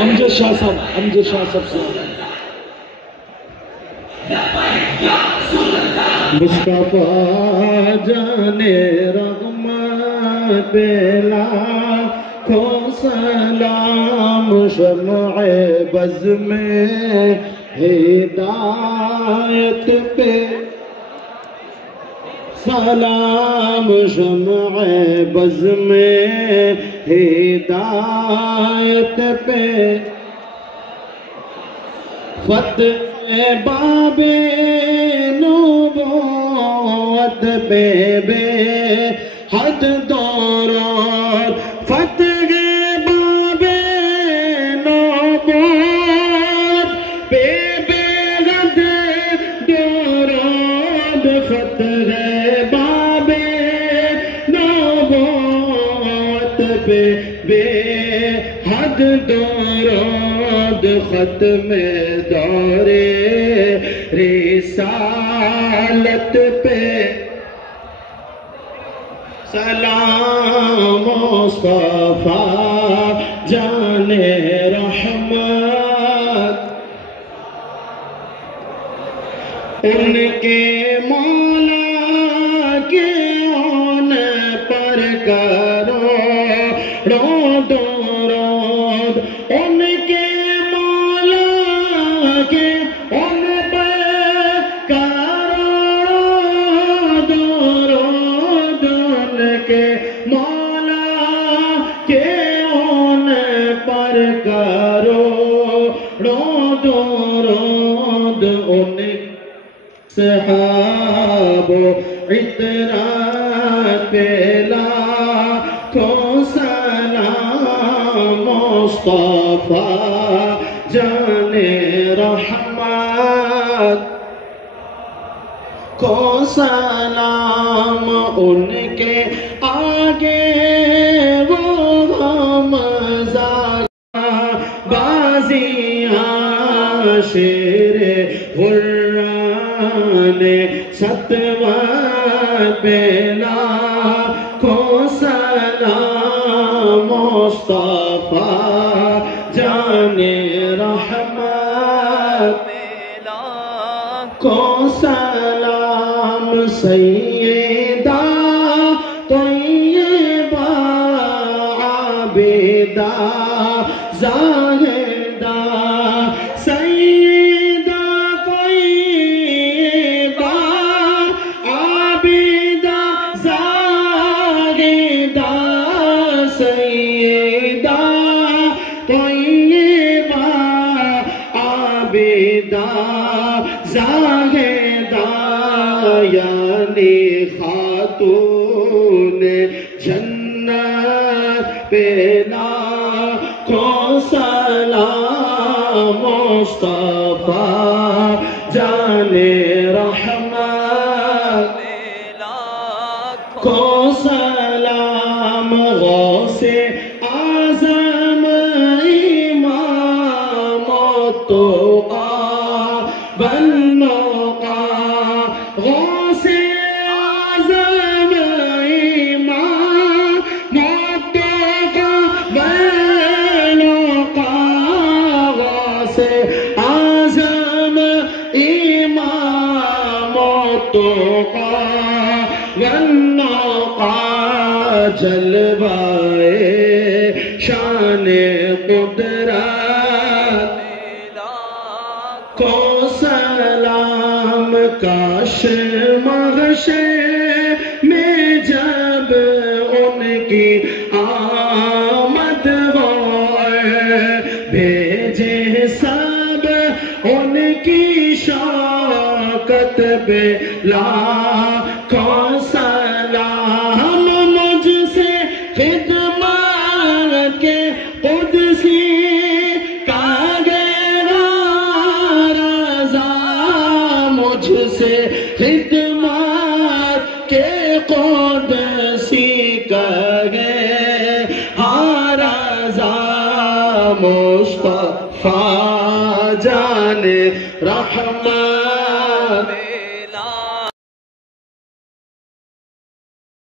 امجد شاہ صاحب سے مصطفیٰ جانے رحمت پہ لاکھوں سلام، شمع بز میں ہدایت پہ سلام، شمع بز میں ہدایت پہ فتح باب نبوت پہ بے حد دوران، فتح باب نبوت پہ بے حد دوران، فتح باب نبوت پہ بے حد دوران، ختم دور رسالت پہ سلام، مصطفیٰ جان رحمت ان کے مولا کے ان پر کرو درود، ان کے مولا کے ان پر کرو درود، ان کے مولا کے ان پر کرو درود، ان صحاب و عطرات پہ لاکھوں سلام، مصطفیٰ جان رحمت کو سلام، ان کے آگے وہ حمزہ بازیاں، شیر غران ستوان پہ لاکھوں سلام، مصطفیٰ جان رحمت کو سلام، سیدہ طیبہ عابدہ زاہدہ، سیدہ طیبہ عابدہ زاہدہ، سیدہ طیبہ عابدہ زاہدہ، یعنی خاتون جنت پہ لاکھوں سلام، مصطفیٰ جان رحمت کو سلام، غوث اعظم امام التقیٰ بالنقا، غوث اعظم امام التقیٰ بالنقا، غوث اعظم امام التقیٰ بالنقا، جلوائے شان قدرت کو سلام، کاش محشر میں جب ان کی آمد ہوئے، بھیجے سب ان کی شوکت پہ لاکھوں سلام، مجھ سے خدمت کے قدسی مجھ سے خدمت کے قدسی کہے رضا، مصطفیٰ جان رحمت